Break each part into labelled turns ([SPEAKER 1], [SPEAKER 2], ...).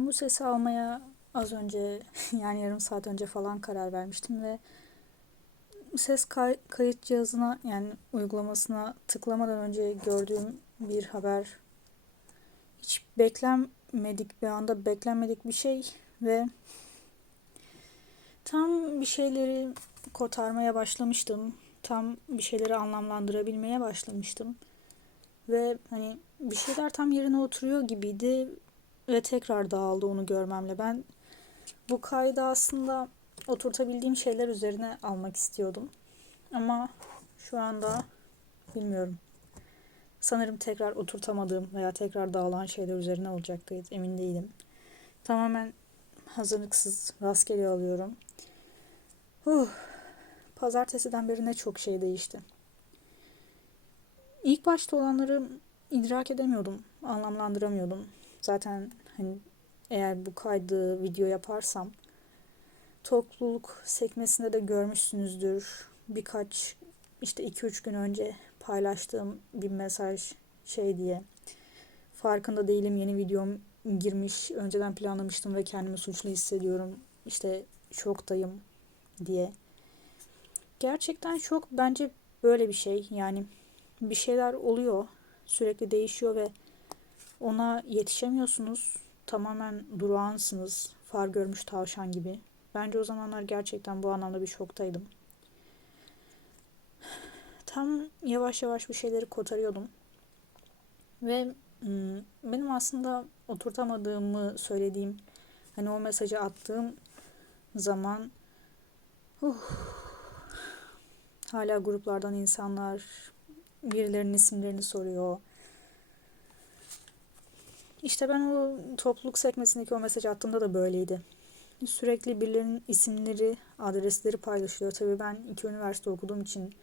[SPEAKER 1] Ben bu sesi almaya az önce yani yarım saat önce falan karar vermiştim ve ses kay- kayıt cihazına yani uygulamasına tıklamadan önce gördüğüm bir haber hiç beklenmedik bir anda beklenmedik bir şey ve tam bir şeyleri kotarmaya başlamıştım. Tam bir şeyleri anlamlandırabilmeye başlamıştım. Ve hani bir şeyler tam yerine oturuyor gibiydi ve tekrar dağıldı onu görmemle. Ben bu kaydı aslında oturtabildiğim şeyler üzerine almak istiyordum. Ama şu anda bilmiyorum. Sanırım tekrar oturtamadığım veya tekrar dağılan şeyler üzerine olacaktı. Emin değilim. Tamamen hazırlıksız, rastgele alıyorum. Huh. Pazartesiden beri ne çok şey değişti. İlk başta olanları idrak edemiyordum, anlamlandıramıyordum. Zaten hani eğer bu kaydı video yaparsam topluluk sekmesinde de görmüşsünüzdür. Birkaç işte 2-3 gün önce paylaştığım bir mesaj şey diye. Farkında değilim yeni videom girmiş. Önceden planlamıştım ve kendimi suçlu hissediyorum. İşte şoktayım diye. Gerçekten şok bence böyle bir şey. Yani bir şeyler oluyor. Sürekli değişiyor ve ona yetişemiyorsunuz. Tamamen durağansınız. Far görmüş tavşan gibi. Bence o zamanlar gerçekten bu anlamda bir şoktaydım. Tam yavaş yavaş bir şeyleri kotarıyordum. Ve benim aslında oturtamadığımı söylediğim hani o mesajı attığım zaman uh, hala gruplardan insanlar birilerinin isimlerini soruyor. İşte ben o topluluk sekmesindeki o mesaj attığımda da böyleydi. Sürekli birilerinin isimleri, adresleri paylaşılıyor. Tabii ben iki üniversite okuduğum için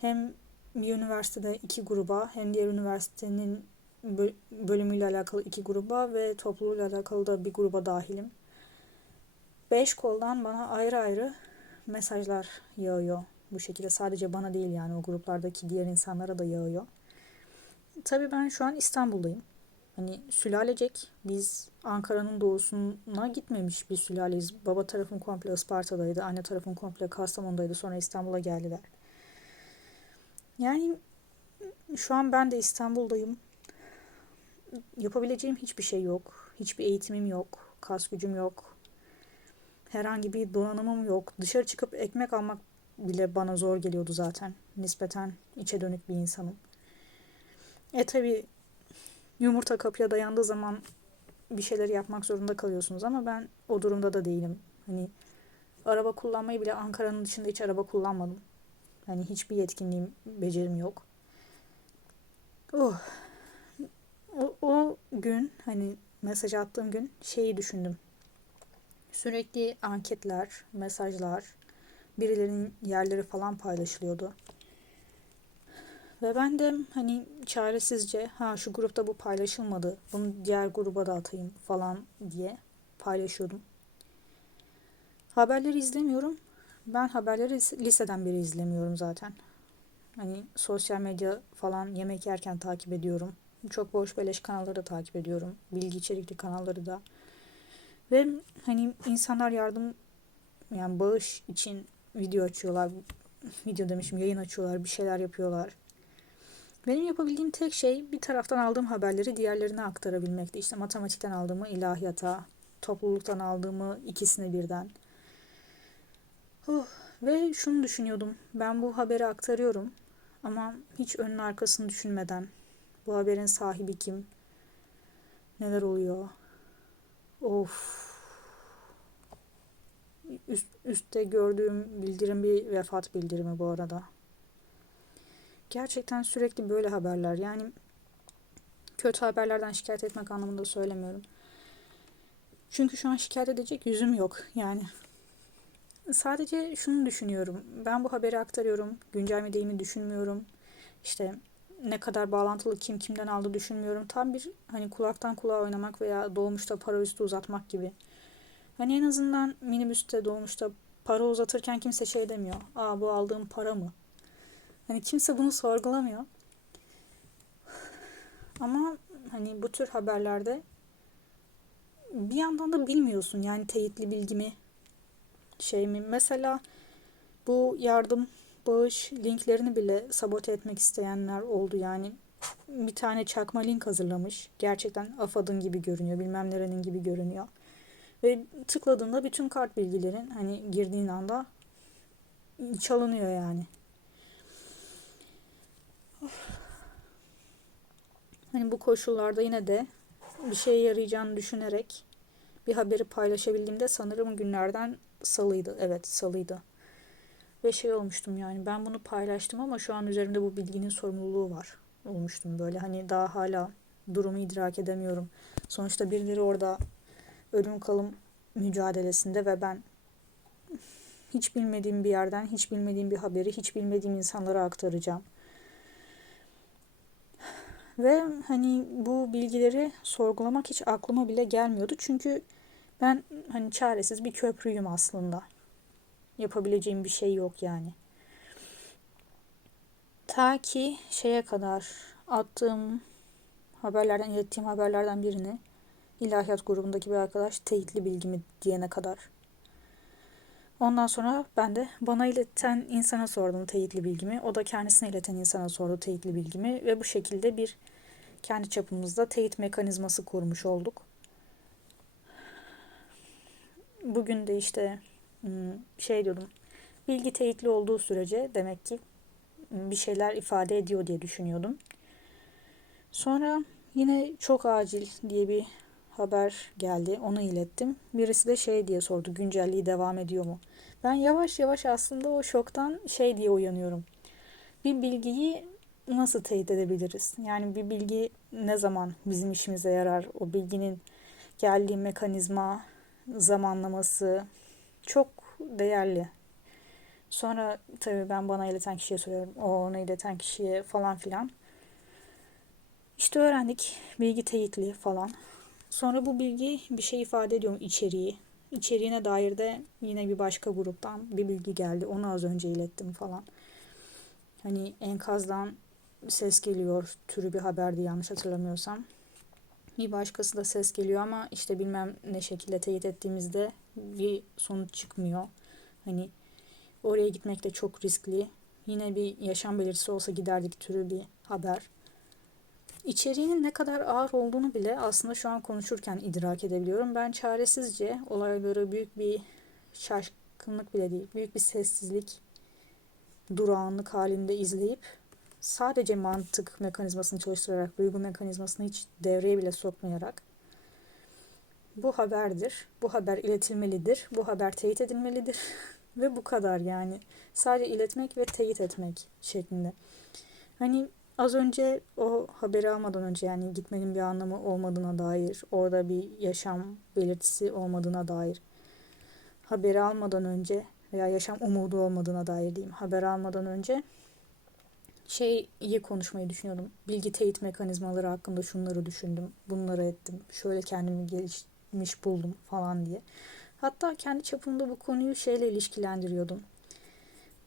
[SPEAKER 1] hem bir üniversitede iki gruba hem diğer üniversitenin bölümüyle alakalı iki gruba ve topluluğuyla alakalı da bir gruba dahilim. Beş koldan bana ayrı ayrı mesajlar yağıyor. Bu şekilde sadece bana değil yani o gruplardaki diğer insanlara da yağıyor. Tabii ben şu an İstanbul'dayım. Hani sülalecek. Biz Ankara'nın doğusuna gitmemiş bir sülaleyiz. Baba tarafım komple Isparta'daydı. Anne tarafım komple Kastamonu'daydı. Sonra İstanbul'a geldiler. Yani şu an ben de İstanbul'dayım. Yapabileceğim hiçbir şey yok. Hiçbir eğitimim yok. Kas gücüm yok. Herhangi bir donanımım yok. Dışarı çıkıp ekmek almak bile bana zor geliyordu zaten. Nispeten içe dönük bir insanım. E tabi yumurta kapıya dayandığı zaman bir şeyler yapmak zorunda kalıyorsunuz ama ben o durumda da değilim. Hani araba kullanmayı bile Ankara'nın dışında hiç araba kullanmadım. Hani hiçbir yetkinliğim, becerim yok. Oh. O, o gün hani mesaj attığım gün şeyi düşündüm. Sürekli anketler, mesajlar, birilerinin yerleri falan paylaşılıyordu. Ve ben de hani çaresizce ha şu grupta bu paylaşılmadı. Bunu diğer gruba da atayım falan diye paylaşıyordum. Haberleri izlemiyorum. Ben haberleri liseden beri izlemiyorum zaten. Hani sosyal medya falan yemek yerken takip ediyorum. Çok boş beleş kanalları da takip ediyorum. Bilgi içerikli kanalları da. Ve hani insanlar yardım yani bağış için video açıyorlar. Video demişim yayın açıyorlar. Bir şeyler yapıyorlar. Benim yapabildiğim tek şey bir taraftan aldığım haberleri diğerlerine aktarabilmekti. İşte matematikten aldığımı ilahiyata, topluluktan aldığımı ikisine birden. Oh, ve şunu düşünüyordum. Ben bu haberi aktarıyorum ama hiç önün arkasını düşünmeden bu haberin sahibi kim? Neler oluyor? Of. Üst, üstte gördüğüm bildirim bir vefat bildirimi bu arada. Gerçekten sürekli böyle haberler. Yani kötü haberlerden şikayet etmek anlamında söylemiyorum. Çünkü şu an şikayet edecek yüzüm yok. Yani sadece şunu düşünüyorum. Ben bu haberi aktarıyorum. Güncel mi değil mi düşünmüyorum. İşte ne kadar bağlantılı kim kimden aldı düşünmüyorum. Tam bir hani kulaktan kulağa oynamak veya doğmuşta para üstü uzatmak gibi. Hani en azından minibüste doğmuşta para uzatırken kimse şey demiyor. Aa bu aldığım para mı? Hani kimse bunu sorgulamıyor. Ama hani bu tür haberlerde bir yandan da bilmiyorsun yani teyitli bilgi mi şey mi. Mesela bu yardım bağış linklerini bile sabote etmek isteyenler oldu yani. Bir tane çakma link hazırlamış. Gerçekten AFAD'ın gibi görünüyor. Bilmem nerenin gibi görünüyor. Ve tıkladığında bütün kart bilgilerin hani girdiğin anda çalınıyor yani. Hani bu koşullarda yine de bir şeye yarayacağını düşünerek bir haberi paylaşabildiğimde sanırım günlerden salıydı. Evet salıydı. Ve şey olmuştum yani ben bunu paylaştım ama şu an üzerimde bu bilginin sorumluluğu var olmuştum böyle. Hani daha hala durumu idrak edemiyorum. Sonuçta birileri orada ölüm kalım mücadelesinde ve ben hiç bilmediğim bir yerden, hiç bilmediğim bir haberi, hiç bilmediğim insanlara aktaracağım. Ve hani bu bilgileri sorgulamak hiç aklıma bile gelmiyordu. Çünkü ben hani çaresiz bir köprüyüm aslında. Yapabileceğim bir şey yok yani. Ta ki şeye kadar attığım haberlerden, ilettiğim haberlerden birini ilahiyat grubundaki bir arkadaş teyitli bilgimi diyene kadar. Ondan sonra ben de bana ileten insana sordum teyitli bilgimi. O da kendisine ileten insana sordu teyitli bilgimi. Ve bu şekilde bir kendi çapımızda teyit mekanizması kurmuş olduk. Bugün de işte şey diyordum. Bilgi teyitli olduğu sürece demek ki bir şeyler ifade ediyor diye düşünüyordum. Sonra yine çok acil diye bir haber geldi. Onu ilettim. Birisi de şey diye sordu. Güncelliği devam ediyor mu? Ben yavaş yavaş aslında o şoktan şey diye uyanıyorum. Bir bilgiyi nasıl teyit edebiliriz? Yani bir bilgi ne zaman bizim işimize yarar? O bilginin geldiği mekanizma, zamanlaması çok değerli. Sonra tabii ben bana ileten kişiye soruyorum. O ona ileten kişiye falan filan. İşte öğrendik. Bilgi teyitli falan. Sonra bu bilgi bir şey ifade ediyor mu içeriği? İçeriğine dair de yine bir başka gruptan bir bilgi geldi. Onu az önce ilettim falan. Hani enkazdan ses geliyor türü bir haberdi yanlış hatırlamıyorsam. Bir başkası da ses geliyor ama işte bilmem ne şekilde teyit ettiğimizde bir sonuç çıkmıyor. Hani oraya gitmek de çok riskli. Yine bir yaşam belirtisi olsa giderdik türü bir haber. İçeriğinin ne kadar ağır olduğunu bile aslında şu an konuşurken idrak edebiliyorum. Ben çaresizce olayları büyük bir şaşkınlık bile değil, büyük bir sessizlik, durağanlık halinde izleyip sadece mantık mekanizmasını çalıştırarak, duygu mekanizmasını hiç devreye bile sokmayarak bu haberdir, bu haber iletilmelidir, bu haber teyit edilmelidir ve bu kadar yani. Sadece iletmek ve teyit etmek şeklinde. Hani az önce o haberi almadan önce yani gitmenin bir anlamı olmadığına dair, orada bir yaşam belirtisi olmadığına dair haberi almadan önce veya yaşam umudu olmadığına dair diyeyim. Haber almadan önce şeyi konuşmayı düşünüyordum. Bilgi teyit mekanizmaları hakkında şunları düşündüm, bunları ettim. Şöyle kendimi gelişmiş buldum falan diye. Hatta kendi çapımda bu konuyu şeyle ilişkilendiriyordum.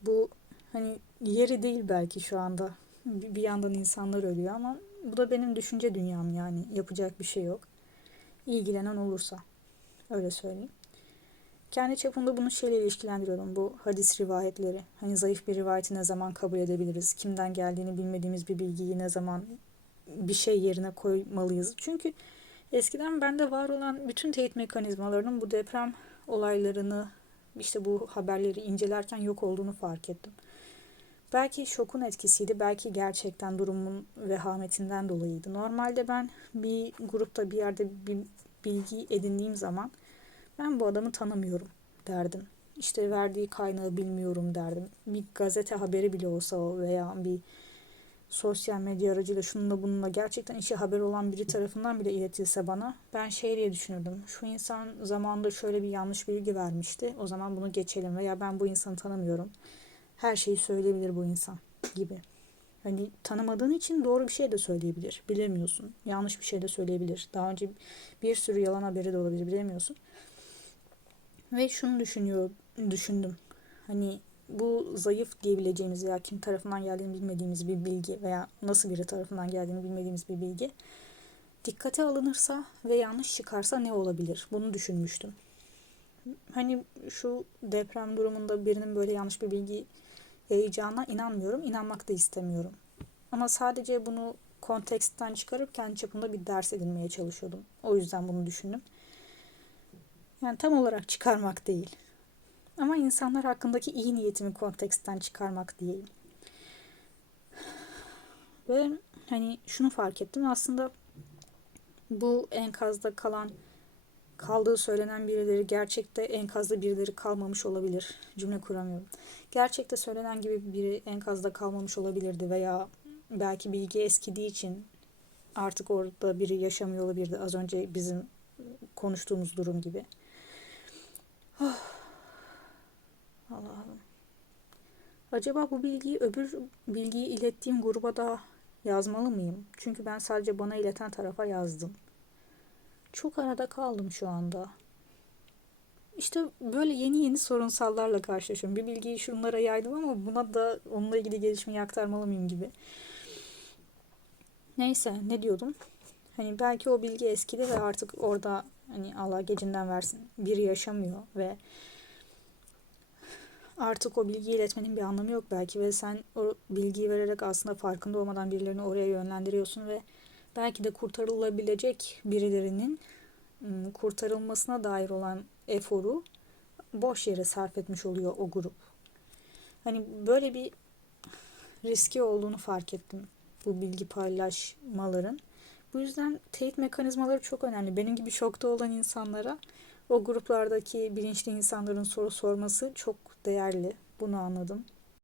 [SPEAKER 1] Bu hani yeri değil belki şu anda. Bir yandan insanlar ölüyor ama bu da benim düşünce dünyam yani. Yapacak bir şey yok. İlgilenen olursa. Öyle söyleyeyim. Kendi çapımda bunu şeyle ilişkilendiriyorum. Bu hadis rivayetleri. Hani zayıf bir rivayeti ne zaman kabul edebiliriz? Kimden geldiğini bilmediğimiz bir bilgiyi ne zaman bir şey yerine koymalıyız? Çünkü eskiden bende var olan bütün teyit mekanizmalarının bu deprem olaylarını işte bu haberleri incelerken yok olduğunu fark ettim. Belki şokun etkisiydi, belki gerçekten durumun vehametinden dolayıydı. Normalde ben bir grupta bir yerde bir bilgi edindiğim zaman ben bu adamı tanımıyorum derdim. İşte verdiği kaynağı bilmiyorum derdim. Bir gazete haberi bile olsa o veya bir sosyal medya aracıyla şununla bununla gerçekten işe haber olan biri tarafından bile iletilse bana ben şey diye düşünürdüm. Şu insan zamanında şöyle bir yanlış bilgi vermişti. O zaman bunu geçelim veya ben bu insanı tanımıyorum. Her şeyi söyleyebilir bu insan gibi. Hani tanımadığın için doğru bir şey de söyleyebilir. Bilemiyorsun. Yanlış bir şey de söyleyebilir. Daha önce bir sürü yalan haberi de olabilir. Bilemiyorsun. Ve şunu düşünüyor, düşündüm. Hani bu zayıf diyebileceğimiz veya kim tarafından geldiğini bilmediğimiz bir bilgi veya nasıl biri tarafından geldiğini bilmediğimiz bir bilgi dikkate alınırsa ve yanlış çıkarsa ne olabilir? Bunu düşünmüştüm. Hani şu deprem durumunda birinin böyle yanlış bir bilgi yayacağına inanmıyorum. İnanmak da istemiyorum. Ama sadece bunu konteksten çıkarıp kendi çapımda bir ders edinmeye çalışıyordum. O yüzden bunu düşündüm. Yani tam olarak çıkarmak değil. Ama insanlar hakkındaki iyi niyetimi konteksten çıkarmak değil. Ve hani şunu fark ettim aslında bu enkazda kalan kaldığı söylenen birileri gerçekte enkazda birileri kalmamış olabilir. Cümle kuramıyorum. Gerçekte söylenen gibi biri enkazda kalmamış olabilirdi veya belki bilgi eskidiği için artık orada biri yaşamıyor olabilirdi. Az önce bizim konuştuğumuz durum gibi. Oh. Allah'ım. Acaba bu bilgiyi öbür bilgiyi ilettiğim gruba da yazmalı mıyım? Çünkü ben sadece bana ileten tarafa yazdım. Çok arada kaldım şu anda. İşte böyle yeni yeni sorunsallarla karşılaşıyorum. Bir bilgiyi şunlara yaydım ama buna da onunla ilgili gelişmeyi aktarmalı mıyım gibi. Neyse ne diyordum? Hani belki o bilgi eskidi ve artık orada hani Allah gecinden versin biri yaşamıyor ve artık o bilgiyi iletmenin bir anlamı yok belki ve sen o bilgiyi vererek aslında farkında olmadan birilerini oraya yönlendiriyorsun ve belki de kurtarılabilecek birilerinin ım, kurtarılmasına dair olan eforu boş yere sarf etmiş oluyor o grup. Hani böyle bir riski olduğunu fark ettim bu bilgi paylaşmaların. Bu yüzden teyit mekanizmaları çok önemli. Benim gibi şokta olan insanlara o gruplardaki bilinçli insanların soru sorması çok değerli. Bunu anladım.